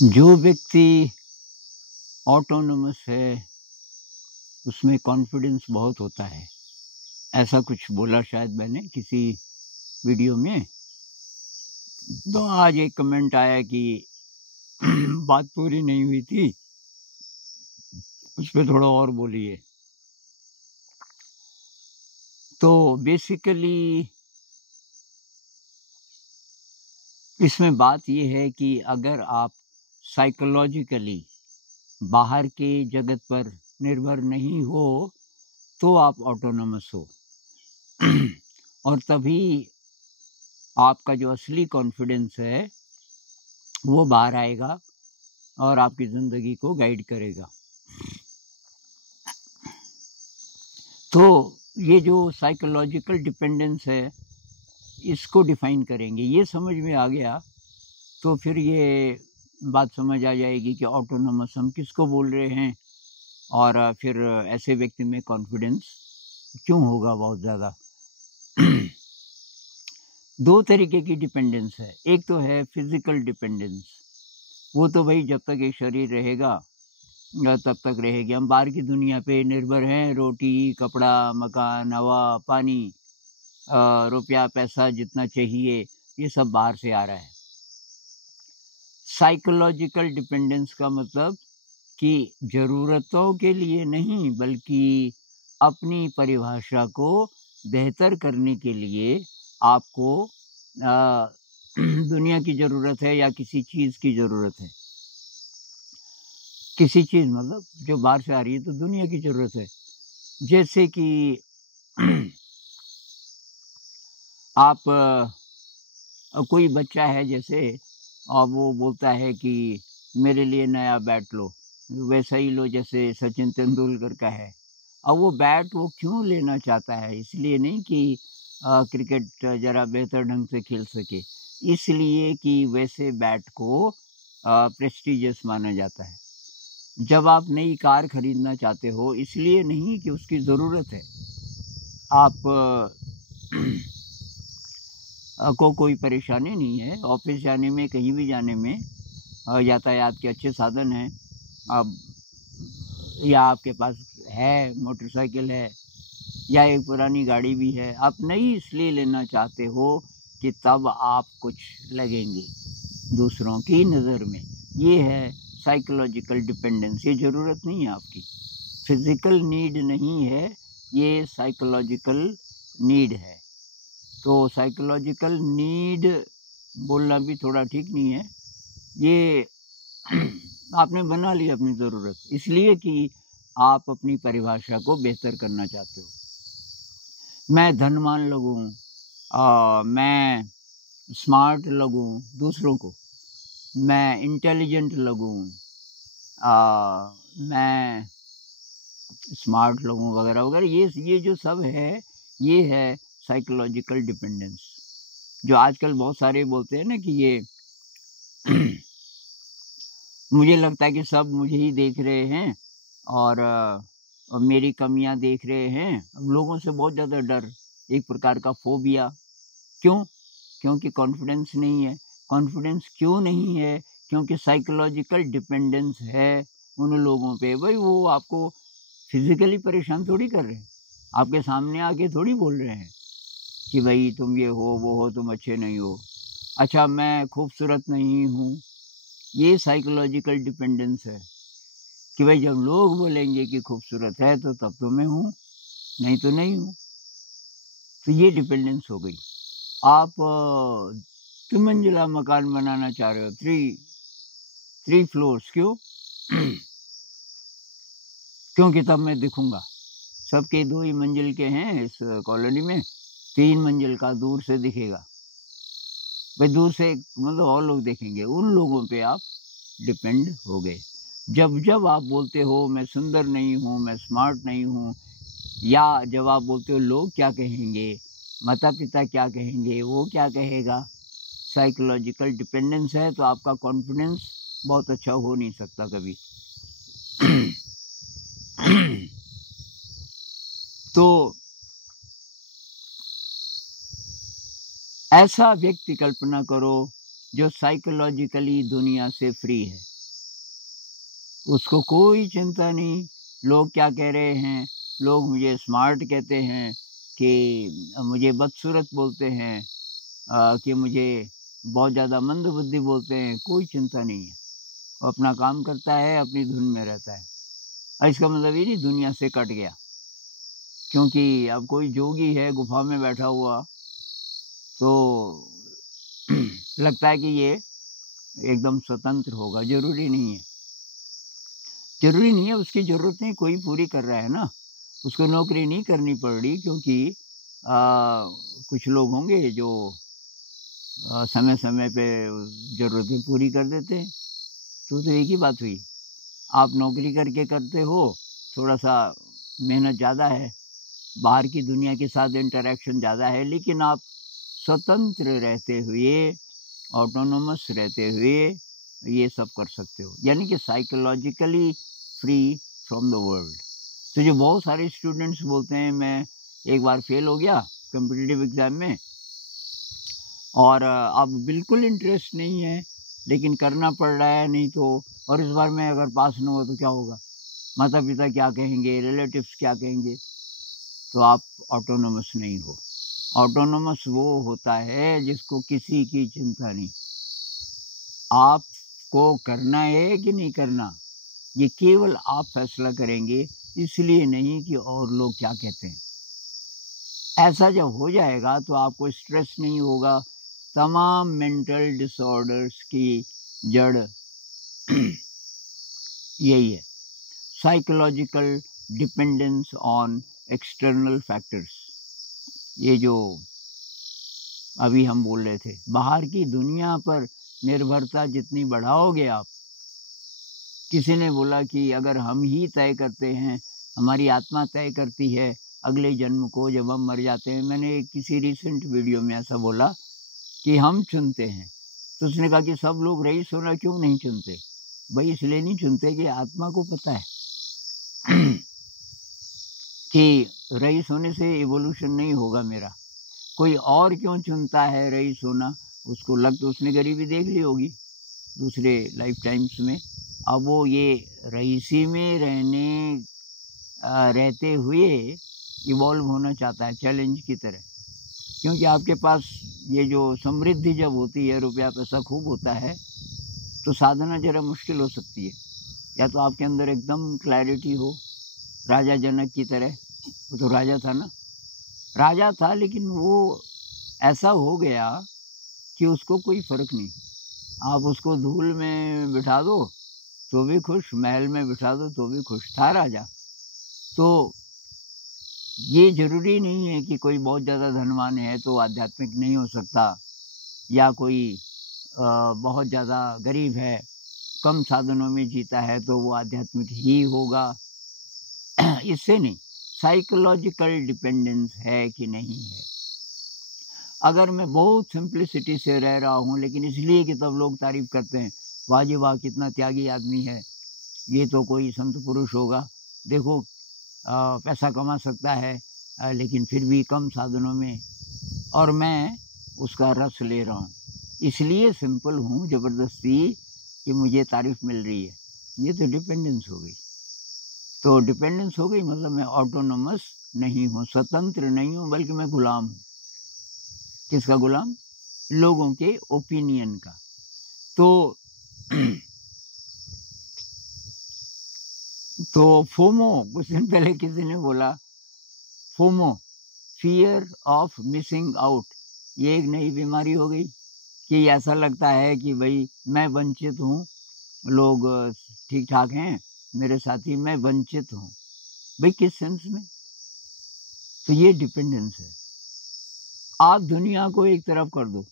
जो व्यक्ति ऑटोनोमस है उसमें कॉन्फिडेंस बहुत होता है, ऐसा कुछ बोला शायद मैंने किसी वीडियो में। तो आज एक कमेंट आया कि बात पूरी नहीं हुई थी, उस पर थोड़ा और बोलिए। तो बेसिकली इसमें बात ये है कि अगर आप साइकोलॉजिकली बाहर के जगत पर निर्भर नहीं हो तो आप ऑटोनोमस हो और तभी आपका जो असली कॉन्फिडेंस है वो बाहर आएगा और आपकी ज़िंदगी को गाइड करेगा। तो ये जो साइकोलॉजिकल डिपेंडेंस है इसको डिफ़ाइन करेंगे। ये समझ में आ गया तो फिर ये बात समझ आ जाएगी कि ऑटोनोमस हम किसको बोल रहे हैं और फिर ऐसे व्यक्ति में कॉन्फिडेंस क्यों होगा बहुत ज़्यादा। दो तरीके की डिपेंडेंस है। एक तो है फिज़िकल डिपेंडेंस, वो तो भाई जब तक ये शरीर रहेगा तब तक रहेगी। हम बाहर की दुनिया पे निर्भर हैं, रोटी, कपड़ा, मकान, हवा, पानी, रुपया, पैसा जितना चाहिए ये सब बाहर से आ रहा है। साइकोलॉजिकल डिपेंडेंस का मतलब कि ज़रूरतों के लिए नहीं बल्कि अपनी परिभाषा को बेहतर करने के लिए आपको दुनिया की ज़रूरत है या किसी चीज़ की ज़रूरत है। किसी चीज़ मतलब जो बाहर से आ रही है तो दुनिया की ज़रूरत है। जैसे कि आप कोई बच्चा है जैसे और वो बोलता है कि मेरे लिए नया बैट लो, वैसा ही लो जैसे सचिन तेंदुलकर का है। अब वो बैट वो क्यों लेना चाहता है? इसलिए नहीं कि क्रिकेट ज़रा बेहतर ढंग से खेल सके, इसलिए कि वैसे बैट को प्रेस्टिजियस माना जाता है। जब आप नई कार खरीदना चाहते हो इसलिए नहीं कि उसकी ज़रूरत है, आप को कोई परेशानी नहीं है, ऑफिस जाने में, कहीं भी जाने में यातायात के अच्छे साधन हैं। अब या आपके पास है मोटरसाइकिल है या एक पुरानी गाड़ी भी है, आप नई इसलिए लेना चाहते हो कि तब आप कुछ लगेंगे दूसरों की नज़र में। ये है साइकोलॉजिकल डिपेंडेंस। ये ज़रूरत नहीं है आपकी, फिज़िकल नीड नहीं है, ये साइकोलॉजिकल नीड है। तो साइकोलॉजिकल नीड बोलना भी थोड़ा ठीक नहीं है। ये आपने बना ली अपनी ज़रूरत इसलिए कि आप अपनी परिभाषा को बेहतर करना चाहते हो। मैं धनवान लगूँ, मैं स्मार्ट लगूँ दूसरों को, मैं इंटेलिजेंट लगूँ, मैं स्मार्ट लगूँ वगैरह वगैरह, ये जो सब है ये है साइकोलॉजिकल डिपेंडेंस। जो आजकल बहुत सारे बोलते हैं ना कि ये मुझे लगता है कि सब मुझे ही देख रहे हैं और मेरी कमियां देख रहे हैं। अब लोगों से बहुत ज़्यादा डर, एक प्रकार का फोबिया। क्यों? क्योंकि कॉन्फिडेंस नहीं है। कॉन्फिडेंस क्यों नहीं है? क्योंकि साइकोलॉजिकल डिपेंडेंस है उन लोगों पे। भाई वो आपको फिज़िकली परेशान थोड़ी कर रहे हैं, आपके सामने आके थोड़ी बोल रहे हैं कि भाई तुम ये हो, वो हो, तुम अच्छे नहीं हो। अच्छा मैं खूबसूरत नहीं हूँ, ये साइकोलॉजिकल डिपेंडेंस है कि भाई जब लोग बोलेंगे कि खूबसूरत है तो तब तो मैं हूँ, नहीं तो नहीं हूँ। तो ये डिपेंडेंस हो गई। आप 3 मंजिला मकान बनाना चाह रहे हो, थ्री फ्लोर्स, क्यों? क्योंकि तब मैं दिखूंगा। सबके 2 ही मंजिल के हैं इस कॉलोनी में, 3 मंजिल का दूर से दिखेगा। भाई दूर से मतलब और लोग देखेंगे, उन लोगों पे आप डिपेंड हो गए। जब आप बोलते हो मैं सुंदर नहीं हूँ, मैं स्मार्ट नहीं हूँ, या जब आप बोलते हो लोग क्या कहेंगे, माता पिता क्या कहेंगे, वो क्या कहेगा, साइकोलॉजिकल डिपेंडेंस है तो आपका कॉन्फिडेंस बहुत अच्छा हो नहीं सकता कभी। तो ऐसा व्यक्ति कल्पना करो जो साइकोलॉजिकली दुनिया से फ्री है। उसको कोई चिंता नहीं लोग क्या कह रहे हैं। लोग मुझे स्मार्ट कहते हैं कि मुझे बदसूरत बोलते हैं, कि मुझे बहुत ज़्यादा मंदबुद्धि बोलते हैं, कोई चिंता नहीं है। वो अपना काम करता है, अपनी धुन में रहता है। इसका मतलब ये नहीं दुनिया से कट गया, क्योंकि अब कोई जोगी है गुफा में बैठा हुआ तो लगता है कि ये एकदम स्वतंत्र होगा। ज़रूरी नहीं है, ज़रूरी नहीं है, उसकी ज़रूरतें कोई पूरी कर रहा है ना, उसको नौकरी नहीं करनी पड़ रही, क्योंकि कुछ लोग होंगे जो समय-समय पे ज़रूरतें पूरी कर देते हैं। तो एक ही बात हुई, आप नौकरी करके करते हो, थोड़ा-सा मेहनत ज़्यादा है, बाहर की दुनिया के साथ इंटरैक्शन ज़्यादा है, लेकिन आप स्वतंत्र रहते हुए, ऑटोनोमस रहते हुए ये सब कर सकते हो, यानी कि psychologically free from the world. तो जो बहुत सारे स्टूडेंट्स बोलते हैं मैं एक बार फेल हो गया कॉम्पिटिटिव एग्ज़ाम में और अब बिल्कुल इंटरेस्ट नहीं है, लेकिन करना पड़ रहा है, नहीं तो और इस बार मैं अगर पास ना हुआ तो क्या होगा? माता-पिता क्या कहेंगे, रिलेटिव्स क्या कहेंगे? तो आप ऑटोनोमस नहीं हो। ऑटोनोमस वो होता है जिसको किसी की चिंता नहीं। आपको करना है कि नहीं करना, ये केवल आप फैसला करेंगे, इसलिए नहीं कि और लोग क्या कहते हैं। ऐसा जब हो जाएगा तो आपको स्ट्रेस नहीं होगा। तमाम मेंटल डिसऑर्डर्स की जड़ यही है, psychological dependence on external factors. ये जो अभी हम बोल रहे थे, बाहर की दुनिया पर निर्भरता जितनी बढ़ाओगे आप। किसी ने बोला कि अगर हम ही तय करते हैं, हमारी आत्मा तय करती है अगले जन्म को जब हम मर जाते हैं। मैंने किसी रिसेंट वीडियो में ऐसा बोला कि हम चुनते हैं, तो उसने कहा कि सब लोग रईस होना क्यों नहीं चुनते? भाई इसलिए नहीं चुनते कि आत्मा को पता है कि रईस होने से इवोल्यूशन नहीं होगा मेरा। कोई और क्यों चुनता है रईस होना? उसको लग तो उसने गरीबी देख ली होगी दूसरे लाइफ टाइम्स में। अब वो ये रईसी में रहते हुए इवॉल्व होना चाहता है चैलेंज की तरह, क्योंकि आपके पास ये जो समृद्धि जब होती है, रुपया पैसा खूब होता है, तो साधना ज़रा मुश्किल हो सकती है। या तो आपके अंदर एकदम क्लैरिटी हो, राजा जनक की तरह। वो तो राजा था ना, राजा था, लेकिन वो ऐसा हो गया कि उसको कोई फ़र्क नहीं। आप उसको धूल में बिठा दो तो भी खुश, महल में बिठा दो तो भी खुश, था राजा। तो ये ज़रूरी नहीं है कि कोई बहुत ज़्यादा धनवान है तो आध्यात्मिक नहीं हो सकता, या कोई बहुत ज़्यादा गरीब है, कम साधनों में जीता है तो वो आध्यात्मिक ही होगा। इससे नहीं, साइकोलॉजिकल डिपेंडेंस है कि नहीं है। अगर मैं बहुत सिंप्लिसिटी से रह रहा हूँ, लेकिन इसलिए कि तब लोग तारीफ़ करते हैं, वाह जी वाह कितना त्यागी आदमी है, ये तो कोई संत पुरुष होगा, देखो पैसा कमा सकता है, लेकिन फिर भी कम साधनों में, और मैं उसका रस ले रहा हूँ, इसलिए सिंपल हूँ ज़बरदस्ती कि मुझे तारीफ़ मिल रही है। ये तो डिपेंडेंस हो गई। तो डिपेंडेंस हो गई मतलब मैं ऑटोनोमस नहीं हूँ, स्वतंत्र नहीं हूँ, बल्कि मैं गुलाम हूँ। किसका गुलाम? लोगों के ओपिनियन का। तो तो फोमो, कुछ दिन पहले किसी ने बोला, FOMO, fear of missing out, ये एक नई बीमारी हो गई कि ऐसा लगता है कि भाई मैं वंचित हूँ, लोग ठीक ठाक हैं मेरे साथी, मैं वंचित हूँ। भाई किस सेंस में? तो ये डिपेंडेंस है। आप दुनिया को एक तरफ कर दो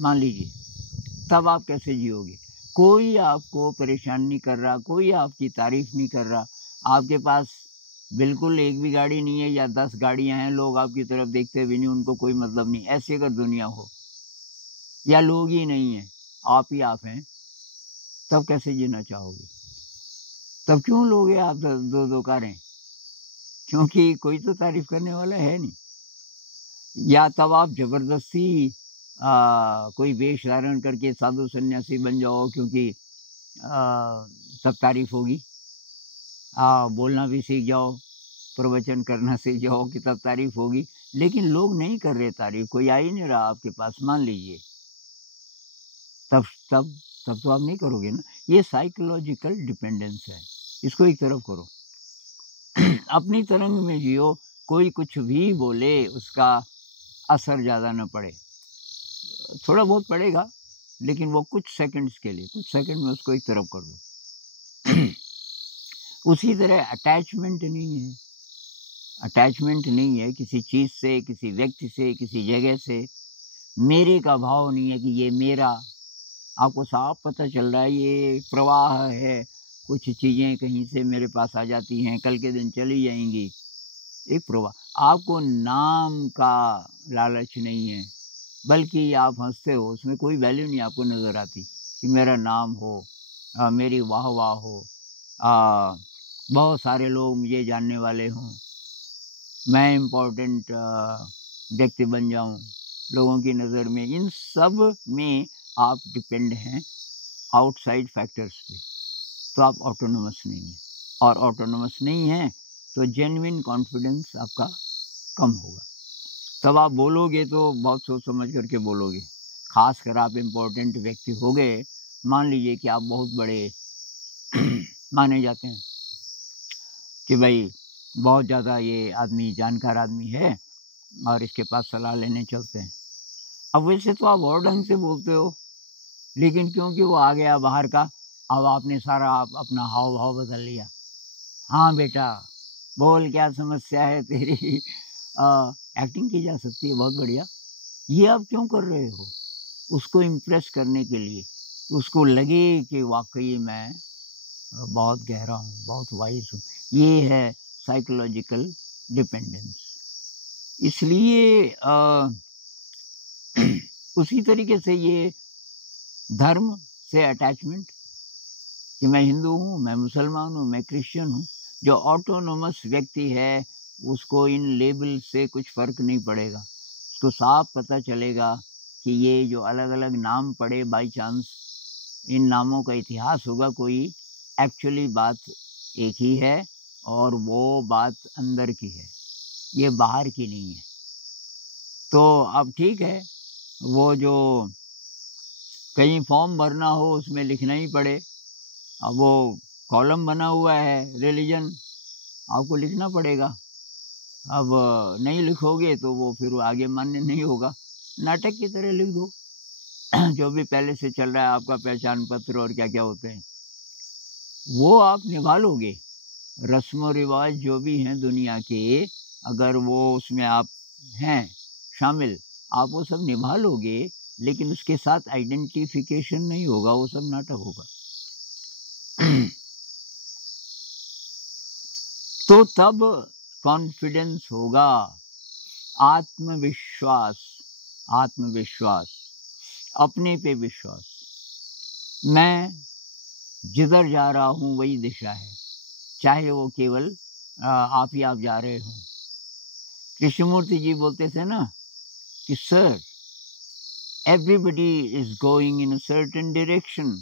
मान लीजिए, तब आप कैसे जियोगे? कोई आपको परेशान नहीं कर रहा, कोई आपकी तारीफ नहीं कर रहा, आपके पास बिल्कुल एक भी गाड़ी नहीं है या 10 गाड़ियां हैं, लोग आपकी तरफ देखते भी नहीं, उनको कोई मतलब नहीं। ऐसी अगर दुनिया हो, या लोग ही नहीं है, आप ही आप हैं, तब कैसे जीना चाहोगे? तब क्यों लोगे आप दो दो कारें? क्योंकि कोई तो तारीफ करने वाला है नहीं। या तब आप जबरदस्ती कोई वेश धारण करके साधु सन्यासी बन जाओ, क्योंकि तब तारीफ होगी। बोलना भी सीख जाओ, प्रवचन करना सीख जाओ कि तब तारीफ होगी। लेकिन लोग नहीं कर रहे तारीफ, कोई आ ही नहीं रहा आपके पास, मान लीजिए, तब तब तब तो आप नहीं करोगे ना। ये साइकोलॉजिकल डिपेंडेंस है, इसको एक तरफ करो। अपनी तरंग में जियो, कोई कुछ भी बोले उसका असर ज़्यादा न पड़े, थोड़ा बहुत पड़ेगा लेकिन वो कुछ सेकंड्स के लिए, कुछ सेकंड में उसको एक तरफ कर दो। उसी तरह अटैचमेंट नहीं है, अटैचमेंट नहीं है किसी चीज़ से, किसी व्यक्ति से, किसी जगह से। मेरे का भाव नहीं है कि ये मेरा, आपको साफ पता चल रहा है ये प्रवाह है, कुछ चीज़ें कहीं से मेरे पास आ जाती हैं, कल के दिन चली जाएंगी, एक प्रवाह। आपको नाम का लालच नहीं है, बल्कि आप हंसते हो, उसमें कोई वैल्यू नहीं आपको नज़र आती कि मेरा नाम हो, मेरी वाह वाह हो, बहुत सारे लोग मुझे जानने वाले हों, मैं इम्पोर्टेंट व्यक्ति बन जाऊं लोगों की नज़र में। इन सब में आप डिपेंड हैं आउटसाइड फैक्टर्स पे, तो आप ऑटोनोमस नहीं हैं। और ऑटोनोमस नहीं हैं तो जेन्युइन कॉन्फिडेंस आपका कम होगा। तब आप बोलोगे तो बहुत सोच समझ करके बोलोगे, खासकर आप इम्पोर्टेंट व्यक्ति हो गए, मान लीजिए कि आप बहुत बड़े माने जाते हैं कि भाई बहुत ज़्यादा ये आदमी जानकार आदमी है और इसके पास सलाह लेने चलते हैं। अब वैसे तो आप और ढंग से बोलते हो, लेकिन क्योंकि वो आ गया बाहर का, अब आपने सारा अपना हाव भाव बदल लिया। हाँ बेटा बोल, क्या समस्या है तेरी, एक्टिंग की जा सकती है, बहुत बढ़िया। ये आप क्यों कर रहे हो? उसको इम्प्रेस करने के लिए, उसको लगे कि वाकई मैं बहुत गहरा हूँ, बहुत वाइज हूँ। ये है साइकोलॉजिकल डिपेंडेंस। इसलिए उसी तरीके से ये धर्म से अटैचमेंट, कि मैं हिंदू हूँ, मैं मुसलमान हूँ, मैं क्रिश्चियन हूँ, जो ऑटोनोमस व्यक्ति है उसको इन लेबल से कुछ फ़र्क नहीं पड़ेगा। उसको साफ पता चलेगा कि ये जो अलग अलग नाम पड़े बाई चांस, इन नामों का इतिहास होगा कोई, एक्चुअली बात एक ही है और वो बात अंदर की है, ये बाहर की नहीं है। तो अब ठीक है, वो जो कहीं फॉर्म भरना हो उसमें लिखना ही पड़े, अब वो कॉलम बना हुआ है रिलीजन, आपको लिखना पड़ेगा। अब नहीं लिखोगे तो वो फिर आगे मान्य नहीं होगा, नाटक की तरह लिख दो। जो भी पहले से चल रहा है आपका पहचान पत्र और क्या क्या होते हैं, वो आप निभा लोगे। रस्म रिवाज जो भी हैं दुनिया के, अगर वो उसमें आप हैं शामिल, आप वो सब निभा लोगे, लेकिन उसके साथ आइडेंटिफिकेशन नहीं होगा, वो सब नाटक होगा। तो तब कॉन्फिडेंस होगा, आत्मविश्वास, आत्मविश्वास, अपने पे विश्वास। मैं जिधर जा रहा हूँ वही दिशा है, चाहे वो केवल आप ही आप जा रहे हो। कृष्णमूर्ति जी बोलते थे ना कि sir, everybody is going in a certain direction,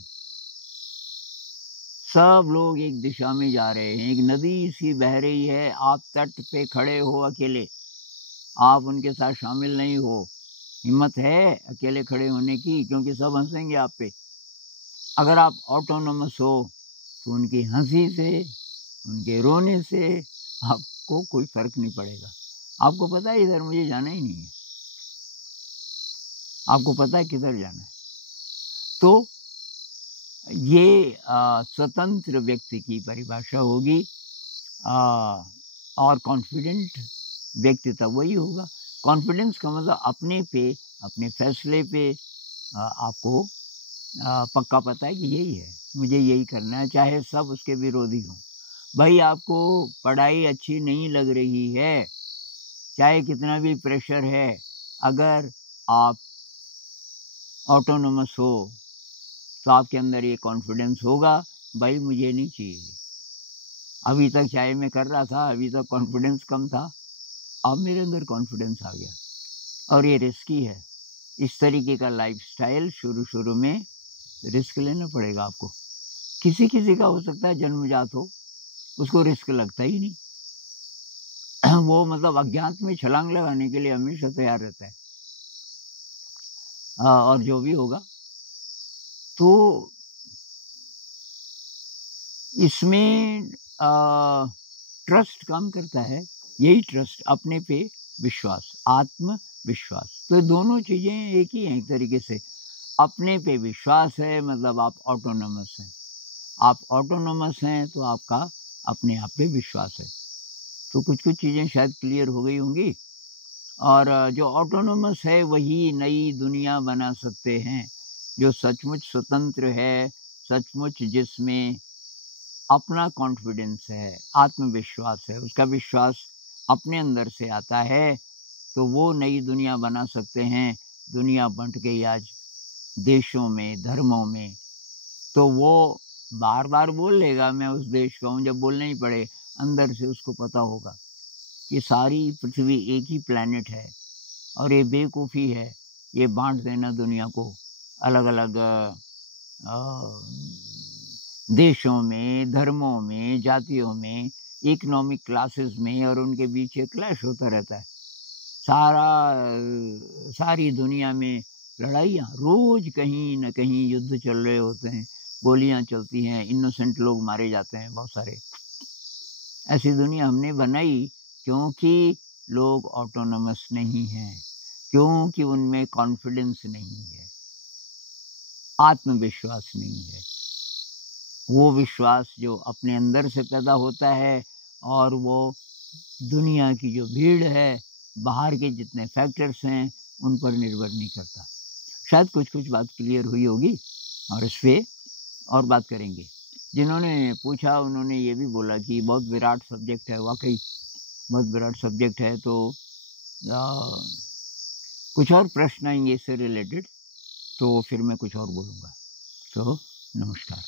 सब लोग एक दिशा में जा रहे हैं, एक नदी सी बह रही है, आप तट पे खड़े हो अकेले, आप उनके साथ शामिल नहीं हो। हिम्मत है अकेले खड़े होने की, क्योंकि सब हंसेंगे आप पे। अगर आप ऑटोनोमस हो तो उनकी हंसी से, उनके रोने से आपको कोई फर्क नहीं पड़ेगा। आपको पता है इधर मुझे जाना ही नहीं है, आपको पता है किधर जाना है। तो ये स्वतंत्र व्यक्ति की परिभाषा होगी, और कॉन्फिडेंट व्यक्ति तब वही होगा। कॉन्फिडेंस का मतलब अपने पे, अपने फैसले पे आपको पक्का पता है कि यही है, मुझे यही करना है, चाहे सब उसके विरोधी हों। भाई आपको पढ़ाई अच्छी नहीं लग रही है, चाहे कितना भी प्रेशर है, अगर आप ऑटोनोमस हो तो आपके अंदर ये कॉन्फिडेंस होगा, भाई मुझे नहीं चाहिए। अभी तक चाहे मैं कर रहा था, अभी तक कॉन्फिडेंस कम था, अब मेरे अंदर कॉन्फिडेंस आ गया। और ये रिस्की है, इस तरीके का लाइफस्टाइल शुरू में रिस्क लेना पड़ेगा आपको, किसी किसी का हो सकता है जन्मजात हो, उसको रिस्क लगता ही नहीं। वो मतलब अज्ञात में छलांग लगाने के लिए हमेशा तैयार रहता है। और जो भी होगा, तो इसमें ट्रस्ट काम करता है, यही ट्रस्ट, अपने पे विश्वास, आत्मविश्वास। तो दोनों चीज़ें एक ही हैं एक तरीके से। अपने पे विश्वास है मतलब आप ऑटोनोमस हैं। आप ऑटोनोमस हैं तो आपका अपने आप पे विश्वास है। तो कुछ-कुछ चीज़ें शायद क्लियर हो गई होंगी। और जो ऑटोनोमस है वही नई दुनिया बना सकते हैं, जो सचमुच स्वतंत्र है, सचमुच जिसमें अपना कॉन्फिडेंस है, आत्मविश्वास है, उसका विश्वास अपने अंदर से आता है, तो वो नई दुनिया बना सकते हैं। दुनिया बँट गई आज देशों में, धर्मों में, तो वो बार-बार बोल लेगा मैं उस देश का हूँ, जब बोलना ही पड़े, अंदर से उसको पता होगा कि सारी पृथ्वी एक ही प्लैनेट है और ये बेवकूफ़ी है, ये बाँट देना दुनिया को अलग-अलग देशों में, धर्मों में, जातियों में, इकोनॉमिक क्लासेस में, और उनके बीच ये क्लैश होता रहता है। सारी दुनिया में लड़ाइयाँ, रोज़ कहीं न कहीं युद्ध चल रहे होते हैं, गोलियाँ चलती हैं, इनोसेंट लोग मारे जाते हैं बहुत सारे। ऐसी दुनिया हमने बनाई क्योंकि लोग ऑटोनोमस नहीं हैं, क्योंकि उनमें कॉन्फिडेंस नहीं है, आत्मविश्वास नहीं है। वो विश्वास जो अपने अंदर से पैदा होता है, और वो दुनिया की जो भीड़ है, बाहर के जितने फैक्टर्स हैं, उन पर निर्भर नहीं करता। शायद कुछ-कुछ बात क्लियर हुई होगी, और इस पे और बात करेंगे। जिन्होंने पूछा उन्होंने ये भी बोला कि बहुत विराट सब्जेक्ट है, वाक़ई बहुत विराट सब्जेक्ट है, तो कुछ और प्रश्न आएँगे इससे रिलेटेड, तो फिर मैं कुछ और बोलूँगा। तो नमस्कार।